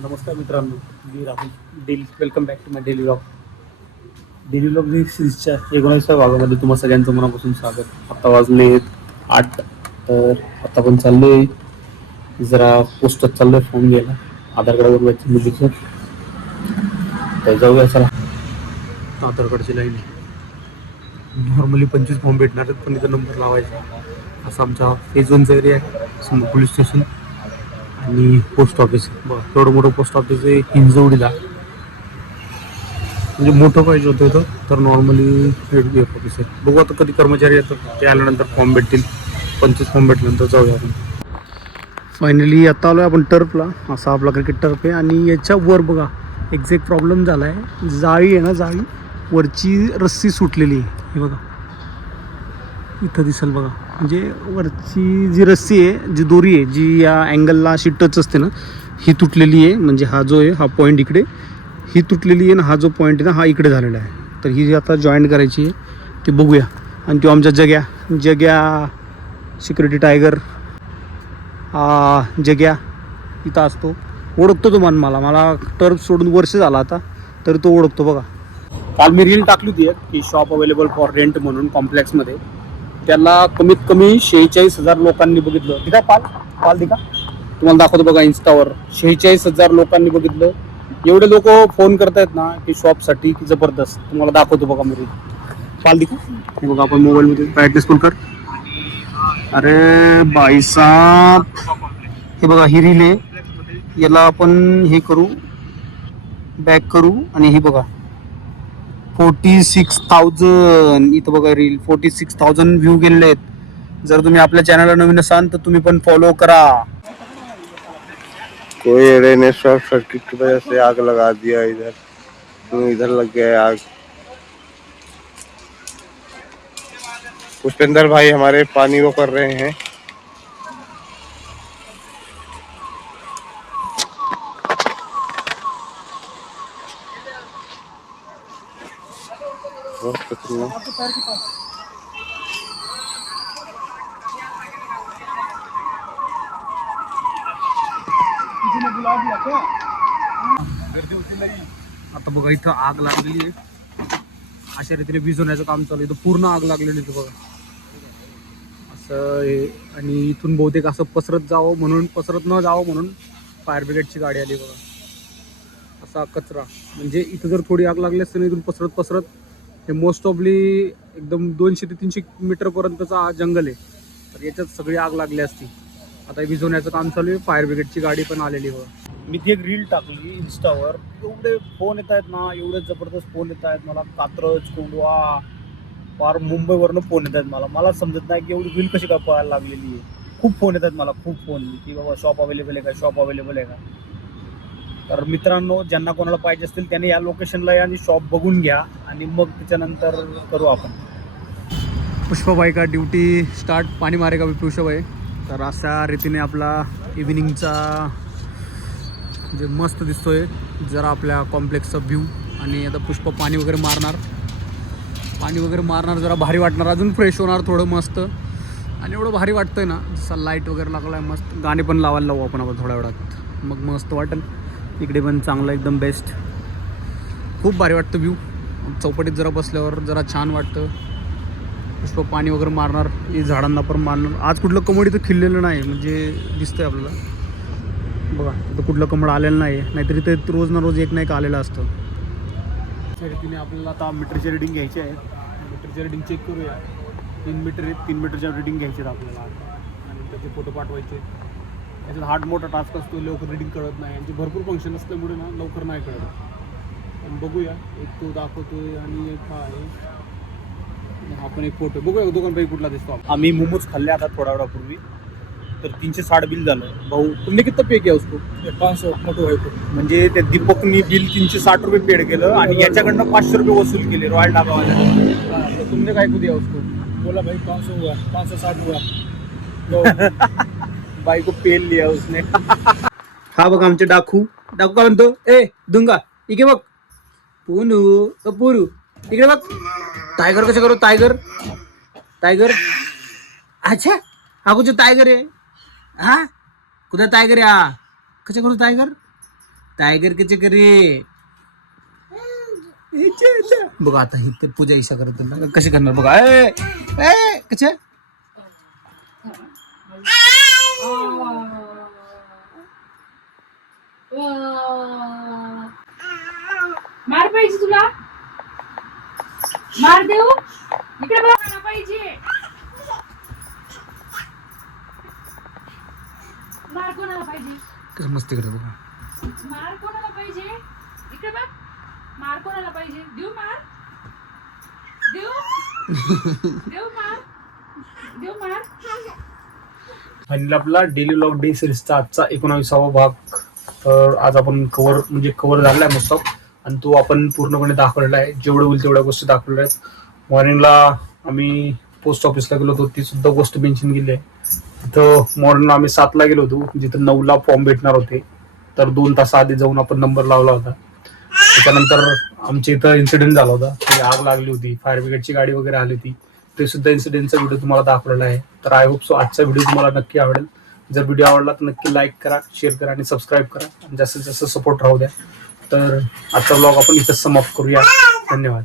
नमस्कार मित्रांनो, मी Rahul. Welcome back to my daily vlog. Daily vlog सिरीजच्या 19व्या भागामध्ये तुम्हा सगळ्यांचं मनापासून स्वागत. आता वाजले 8. तर आता पण चाललोय जरा पोस्टात चाललोय फॉर्म घ्यायला, आधार कार्ड बनवायचं मुलीचं. तर जाऊया चला. आधार कार्डची लाईन नॉर्मली 25 फॉर्म भेटणार आहेत, पण इथं नंबर लावायचा. असं आमचा फेज 1चा एरिया आहे, समोर पोलीस स्टेशन आणि पोस्ट ऑफिस. बघा एवढं मोठं पोस्ट ऑफिस आहे हिंजवडीला. म्हणजे मोठं पाहिजे होतं इथं, तर नॉर्मली ऑफिस आहे. बघू आता कधी कर्मचारी येतात, ते आल्यानंतर फॉर्म भेटतील. 25 फॉर्म भेटल्यानंतर जाऊया आपण. फायनली आता आलो आहे आपण टर्फला. असा आपला क्रिकेट टर्फ आहे आणि याच्यावर बघा एक्झॅक्ट प्रॉब्लेम झाला आहे. जाळी आहे ना, जाळी वरची रस्सी सुटलेली आहे. हे बघा इथं दिसेल बघा, म्हणजे वरची जी रस्सी आहे, जी दोरी आहे, जी या अँगलला अशी टच असते ना, ही तुटलेली आहे. म्हणजे हा जो आहे, हा पॉईंट इकडे ही तुटलेली आहे ना, हा जो पॉईंट आहे ना, हा इकडे झालेला आहे. तर ही आता जॉईंट करायची आहे, ते बघूया. आणि तो आमच्या जग्या सिक्युरिटी टायगर जग्या इथं असतो. ओळखतो तो मला टर्फ सोडून वर्ष झाला आता, तरी तो ओळखतो बघा. काल मी रील टाकली होती की शॉप अवेलेबल फॉर रेंट म्हणून कॉम्प्लेक्समध्ये. त्याला कमीत कमी 46,000 लोकांनी बघितलं. दिखा पाल दिखा, तुम्हाला दाखवतो बघा इंस्टावर. 46,000 लोकांनी बघितलं. एवढे लोक फोन करतायत ना की शॉपसाठी, की जबरदस्त. तुम्हाला दाखवतो बघा मी पाल दिखा. हे बघा आपण मोबाईलमध्ये ब्राईटनेस फुल कर. अरे भाई साहब, हे बघा ही रील आहे. याला आपण हे करू, बॅक करू आणि हे बघा 46,000 इथं बघा रील. 46,000 व्ह्यू गेलेले आहेत. जर तुम्ही आपल्या चॅनलला नवीन असाल तर तुम्ही पण फॉलो करा. कोई एरिया ने शॉर्ट सर्किट की वजह से आग लगा दिया इधर, तो इधर लग गया आग. पुष्पेंद्र भाई हमारे पानी वो कर रहे हैं. गर्दी होती नाही. आता बघा इथं आग लागलेली आहे. अशा रीतीने विझवण्याचं काम चालू आहे. इथं पूर्ण आग लागलेली आहे बघा, असं आहे. आणि इथून बहुतेक असं पसरत न जावं म्हणून फायर ब्रिगेडची गाडी आली बघा. असा कचरा, म्हणजे इथं जर थोडी आग लागली असते ना, इथून पसरत हे मोस्ट ऑफली एकदम 200 ते 300 मीटरपर्यंतचा जंगल आहे. तर याच्यात सगळी आग लागली असती. आता विझवण्याचं काम चालू आहे. फायर ब्रिगेडची गाडी पण आलेली बघा. मी ती एक रील टाकली इंस्टावर. एवढे फोन येत आहेत ना, एवढे जबरदस्त फोन येत आहेत मला. कात्रज, कोंडवा, फार मुंबईवरनं फोन येत आहेत मला समजत नाही की एवढी रील कशी काय पळायला लागलेली आहे. खूप फोन येत आहेत मला, खूप फोन, की बाबा शॉप अवेलेबल आहे का. तर मित्रांनो, ज्यांना कोणाला पाहिजे असतील त्याने या लोकेशनला या आणि शॉप बघून घ्या, आणि मग त्याच्यानंतर करू आपण. पुष्पाबाई का ड्युटी स्टार्ट, पाणी मारेगा पुष्पाबाई. तर अशा रीतीने आपला इव्हिनिंगचा जे मस्त दिसतोय जरा आपल्या कॉम्प्लेक्सचा व्ह्यू. आणि आता पुष्पा पाणी वगैरे मारणार, जरा भारी वाटणार, अजून फ्रेश होणार थोडं मस्त. आणि एवढं भारी वाटतंय ना, जसा लाईट वगैरे लागला आहे मस्त. गाणे पण लावायला लावू आपण थोड्या वेळात, मग मस्त वाटेल. इकडे पण चांगलं एकदम बेस्ट, खूप भारी वाटतं व्ह्यू. चौपाटीत जरा बसल्यावर जरा छान वाटतं. पुष्पा पाणी वगैरे मारणार, झाडांना पण मारणार. आज कुठलं कमळ इथं खिललेलं नाही, म्हणजे दिसतंय आपल्याला बघा. इथं कुठलं कमळ आलेलं नाही, नाहीतरी ते रोज ना रोज एक नाही का आलेलं असतं. त्या रीतीने आपल्याला आता मीटरची रिडिंग घ्यायची आहे. मीटरची रिडिंग चेक करूया. 3 मीटर आहेत, 3 मीटरच्या रिडिंग घ्यायचे आहेत आपल्याला, आणि त्याचे फोटो पाठवायचे. याच्यात हार्ड मोठा टास्क असतो, लवकर रिडिंग कळत नाही. यांचे भरपूर फंक्शन असल्यामुळे ना लवकर नाही कळत. पण बघूया, एक तो दाखवतोय आणि एक हा आहे. आपण एक फोटो बघूया दोघांपैकी कुठला दिसतो. आम्ही मोमोज खाल्ले आता थोड्या वेळापूर्वी, तर 360 बिल झालं. भाऊ तुमने कितना पे किया उसको? 500 मोठं व्हायचं. म्हणजे त्या दीपकनी बिल 360 रुपये पेड केलं आणि याच्याकडनं 500 रुपये वसूल केले रॉयल ढाबावाल्याने. तर तुमने काय दिया उसको? बोला भाई 500 हुआ, 560 हुआ. बाई को पेल लिया उसने. हा बघ आमचे डाकू काय म्हणतो, ए दुंगा इकडे बघ. पुनू इकडे बघ. टायगर कसं करू? टायगर अच्छा, हा कुठं टायगर आहे? हा कुठं टायगर आहे? हा कसं करू टायगर? टायगर के चक्करे बघा आता ही तर पूजा ईशा करत ना कशी करणार बघा कशा मार पाहिजे तुला मार देऊ इकडे बघा पाहिजे मार कोणाला पाहिजे कसं मस्ती करत बघा मार कोणाला पाहिजे इकडे बघ मार कोणाला पाहिजे देऊ मार देऊ मार फायनली आपला डेली व्लॉग डे सिरीजचा आजचा 19वा भाग तर आज आपण कव्हर झालेला आहे मस्त आणि तो आपण पूर्णपणे दाखवलेला आहे जेवढं होईल तेवढ्या गोष्टी दाखवलेल्या आहेत मॉर्निंगला आम्ही पोस्ट ऑफिसला गेलो होतो ती सुद्धा गोष्ट मेन्शन केली आहे तिथं मॉर्निंगला आम्ही 7ला गेलो होतो जिथं 9ला फॉर्म भेटणार होते तर 2 तास आधी जाऊन आपण नंबर लावला होता त्याच्यानंतर आमच्या इथं इन्सिडेंट झाला होता ती आग लागली होती फायर ब्रिगेडची गाडी वगैरे आली होती ते सुद्धा इन्सिडेंटचा व्हिडिओ तुम्हाला दाखवलेला आहे तर आय होप सो आजचा व्हिडिओ तुम्हाला नक्की आवडेल जर व्हिडिओ आवडला तर नक्की लाईक करा शेअर करा आणि सबस्क्राईब करा आणि जास्तीत जास्त सपोर्ट राहू द्या तर आजचा व्लॉग आपण इथंच समाप्त करूया धन्यवाद